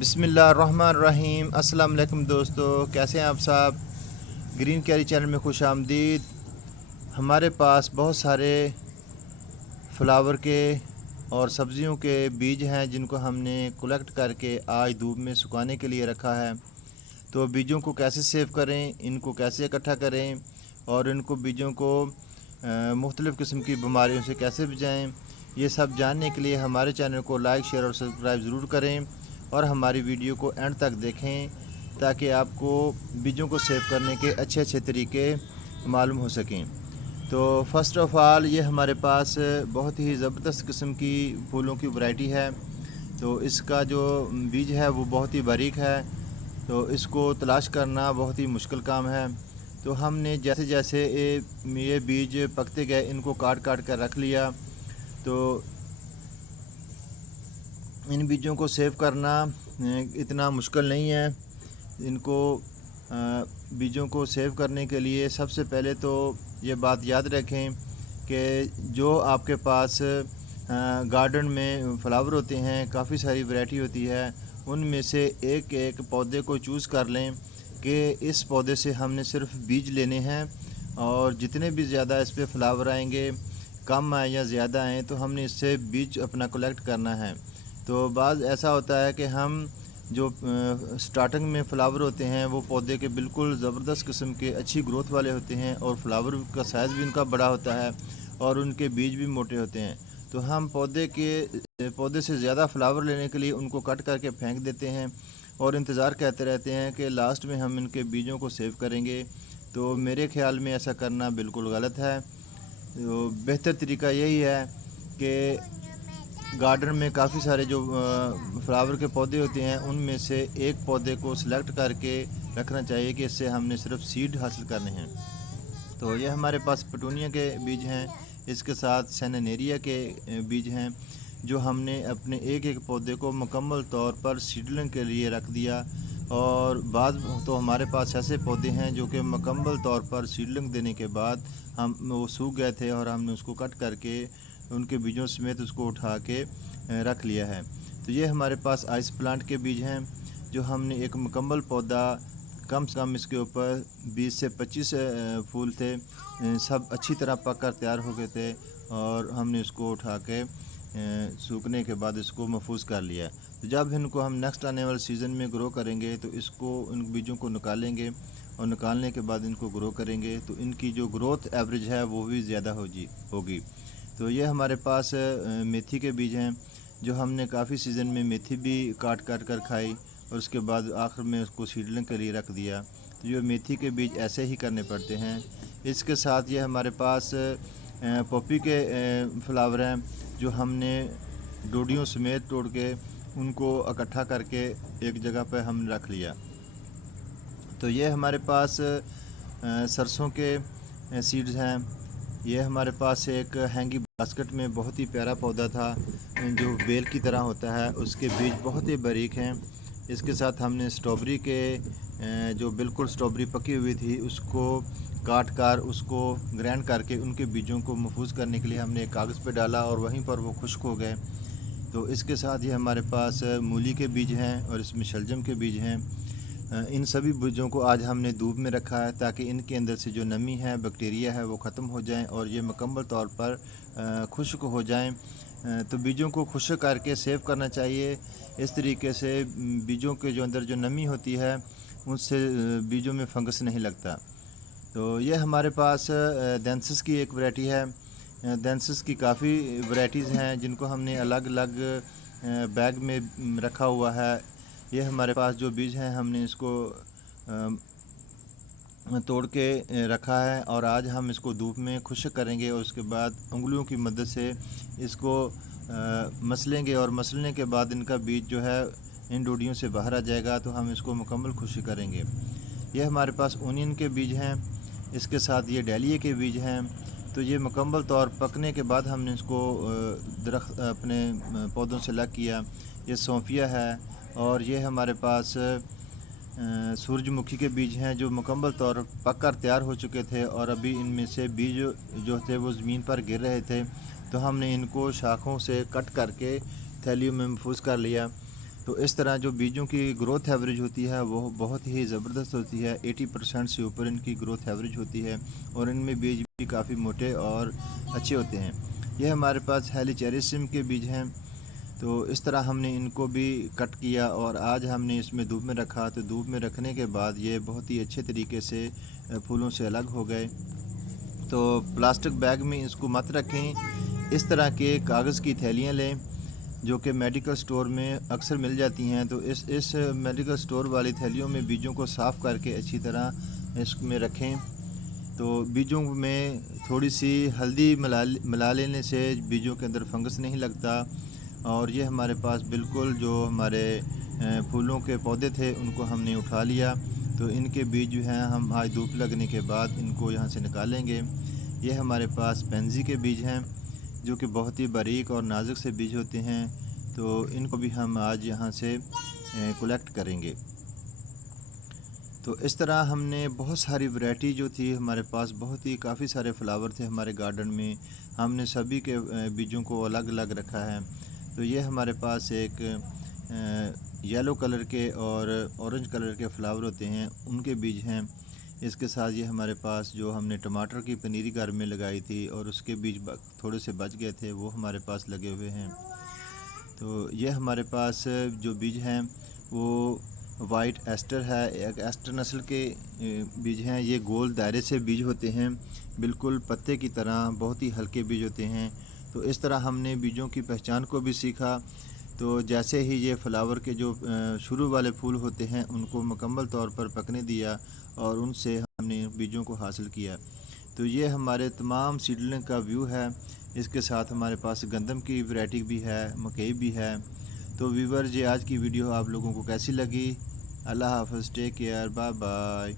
बिस्मिल्लाहिर्रहमानिर्रहीम। अस्सलाम वालेकुम दोस्तों, कैसे हैं आप सब। ग्रीन कैरी चैनल में खुश आमदीद। हमारे पास बहुत सारे फ्लावर के और सब्ज़ियों के बीज हैं जिनको हमने कलेक्ट करके आज धूप में सुखाने के लिए रखा है। तो बीजों को कैसे सेव करें, इनको कैसे इकट्ठा करें और इनको बीजों को मुख्तलिफ़ किस्म की बीमारियों से कैसे बचाएं, ये सब जानने के लिए हमारे चैनल को लाइक, शेयर और सब्सक्राइब ज़रूर करें और हमारी वीडियो को एंड तक देखें ताकि आपको बीजों को सेव करने के अच्छे अच्छे तरीके मालूम हो सकें। तो फ़र्स्ट ऑफ़ ऑल ये हमारे पास बहुत ही ज़बरदस्त किस्म की फूलों की वैरायटी है। तो इसका जो बीज है वो बहुत ही बारीक है, तो इसको तलाश करना बहुत ही मुश्किल काम है। तो हमने जैसे जैसे ये बीज पकते गए इनको काट काट कर रख लिया। तो इन बीजों को सेव करना इतना मुश्किल नहीं है। इनको बीजों को सेव करने के लिए सबसे पहले तो ये बात याद रखें कि जो आपके पास गार्डन में फ्लावर होते हैं, काफ़ी सारी वैरायटी होती है, उनमें से एक एक पौधे को चूज़ कर लें कि इस पौधे से हमने सिर्फ बीज लेने हैं और जितने भी ज़्यादा इस पर फ्लावर आएंगे, कम आए या ज़्यादा आएँ, तो हमने इससे बीज अपना कलेक्ट करना है। तो बाज़ ऐसा होता है कि हम जो स्टार्टिंग में फ्लावर होते हैं वो पौधे के बिल्कुल ज़बरदस्त किस्म के अच्छी ग्रोथ वाले होते हैं और फ्लावर का साइज़ भी उनका बड़ा होता है और उनके बीज भी मोटे होते हैं। तो हम पौधे से ज़्यादा फ्लावर लेने के लिए उनको कट करके फेंक देते हैं और इंतज़ार करते रहते हैं कि लास्ट में हम इनके बीजों को सेव करेंगे। तो मेरे ख़्याल में ऐसा करना बिल्कुल गलत है। तो बेहतर तरीका यही है कि गार्डन में काफ़ी सारे जो फ्लावर के पौधे होते हैं उनमें से एक पौधे को सिलेक्ट करके रखना चाहिए कि इससे हमने सिर्फ सीड हासिल करने हैं। तो ये हमारे पास पेटूनिया के बीज हैं, इसके साथ सेनेरिया के बीज हैं जो हमने अपने एक एक पौधे को मुकम्मल तौर पर सीडलिंग के लिए रख दिया। और बाद तो हमारे पास ऐसे पौधे हैं जो कि मुकम्मल तौर पर सीडलिंग देने के बाद हम वो सूख गए थे और हमने उसको कट करके उनके बीजों समेत उसको उठा के रख लिया है। तो ये हमारे पास आइस प्लांट के बीज हैं जो हमने एक मुकम्मल पौधा, कम से कम इसके ऊपर 20 से 25 फूल थे, सब अच्छी तरह पक कर तैयार हो गए थे और हमने इसको उठा के सूखने के बाद इसको महफूज कर लिया है। तो जब इनको हम नेक्स्ट आने वाले सीज़न में ग्रो करेंगे तो इसको उन बीजों को निकालेंगे और निकालने के बाद इनको ग्रो करेंगे तो इनकी जो ग्रोथ एवरेज है वो भी ज़्यादा होगी। तो ये हमारे पास मेथी के बीज हैं जो हमने काफ़ी सीज़न में मेथी भी काट काट कर खाई और उसके बाद आखिर में उसको सीडलिंग के लिए रख दिया। तो ये मेथी के बीज ऐसे ही करने पड़ते हैं। इसके साथ ये हमारे पास पॉपी के फ्लावर हैं जो हमने डोडियों समेत तोड़ के उनको इकट्ठा करके एक जगह पर हमने रख लिया। तो ये हमारे पास सरसों के सीड्स हैं। ये हमारे पास एक हैंगी बास्केट में बहुत ही प्यारा पौधा था जो बेल की तरह होता है, उसके बीज बहुत ही बारीक हैं। इसके साथ हमने स्ट्रॉबेरी के जो बिल्कुल स्ट्रॉबेरी पकी हुई थी उसको काट कर उसको ग्राइंड करके उनके बीजों को महफूज करने के लिए हमने एक कागज़ पे डाला और वहीं पर वो खुश्क हो गए। तो इसके साथ ये हमारे पास मूली के बीज हैं और इसमें शलजम के बीज हैं। इन सभी बीजों को आज हमने धूप में रखा है ताकि इनके अंदर से जो नमी है, बैक्टीरिया है, वो ख़त्म हो जाएं और ये मुकम्मल तौर पर खुश्क हो जाएं। तो बीजों को खुश्क करके सेव करना चाहिए। इस तरीके से बीजों के जो अंदर जो नमी होती है उससे बीजों में फंगस नहीं लगता। तो ये हमारे पास डेंसिस की एक वैरायटी है। डेंसिस की काफ़ी वैरायटीज़ हैं जिनको हमने अलग अलग बैग में रखा हुआ है। ये हमारे पास जो बीज हैं हमने इसको तोड़ के रखा है और आज हम इसको धूप में खुश्क करेंगे और उसके बाद उंगलियों की मदद से इसको मसलेंगे और मसलने के बाद इनका बीज जो है इन डोडियों से बाहर आ जाएगा तो हम इसको मुकम्मल खुश्क करेंगे। ये हमारे पास ओनियन के बीज हैं, इसके साथ ये डैलिये के बीज हैं। तो ये मुकम्मल तौर पकने के बाद हमने इसको दरख्त अपने पौधों से अलग किया। ये सौंफिया है और ये हमारे पास सूरजमुखी के बीज हैं जो मुकम्मल तौर पक कर तैयार हो चुके थे और अभी इनमें से बीज जो थे वो ज़मीन पर गिर रहे थे, तो हमने इनको शाखों से कट करके थैलियों में महफूज कर लिया। तो इस तरह जो बीजों की ग्रोथ एवरेज होती है वो बहुत ही ज़बरदस्त होती है। 80% से ऊपर इनकी ग्रोथ एवरेज होती है और इनमें बीज भी काफ़ी मोटे और अच्छे होते हैं। ये हमारे पास हेलिचेरिसिम के बीज हैं। तो इस तरह हमने इनको भी कट किया और आज हमने इसमें धूप में रखा। तो धूप में रखने के बाद ये बहुत ही अच्छे तरीके से फूलों से अलग हो गए। तो प्लास्टिक बैग में इसको मत रखें, इस तरह के कागज़ की थैलियाँ लें जो कि मेडिकल स्टोर में अक्सर मिल जाती हैं। तो इस मेडिकल स्टोर वाली थैलियों में बीजों को साफ़ करके अच्छी तरह इसमें रखें। तो बीजों में थोड़ी सी हल्दी मिला लेने से बीजों के अंदर फंगस नहीं लगता। और ये हमारे पास बिल्कुल जो हमारे फूलों के पौधे थे उनको हमने उठा लिया। तो इनके बीज जो हैं हम आज धूप लगने के बाद इनको यहाँ से निकालेंगे। ये हमारे पास पेंजी के बीज हैं जो कि बहुत ही बारीक और नाजुक से बीज होते हैं। तो इनको भी हम आज यहाँ से कलेक्ट करेंगे। तो इस तरह हमने बहुत सारी वैरायटी जो थी हमारे पास, बहुत ही काफ़ी सारे फ्लावर थे हमारे गार्डन में, हमने सभी के बीजों को अलग अलग रखा है। तो ये हमारे पास एक येलो कलर के और ऑरेंज कलर के फ्लावर होते हैं, उनके बीज हैं। इसके साथ ये हमारे पास जो हमने टमाटर की पनीरी घर में लगाई थी और उसके बीज थोड़े से बच गए थे, वो हमारे पास लगे हुए हैं। तो ये हमारे पास जो बीज हैं वो वाइट एस्टर है, एक एस्टर नस्ल के बीज हैं। ये गोल दायरे से बीज होते हैं, बिल्कुल पत्ते की तरह, बहुत ही हल्के बीज होते हैं। तो इस तरह हमने बीजों की पहचान को भी सीखा। तो जैसे ही ये फ्लावर के जो शुरू वाले फूल होते हैं उनको मुकम्मल तौर पर पकने दिया और उनसे हमने बीजों को हासिल किया। तो ये हमारे तमाम सीडलिंग का व्यू है। इसके साथ हमारे पास गंदम की वैरायटी भी है, मकई भी है। तो व्यूअर्स, ये आज की वीडियो आप लोगों को कैसी लगी? अल्लाह हाफ़िज़, टेक केयर, बाय बाय।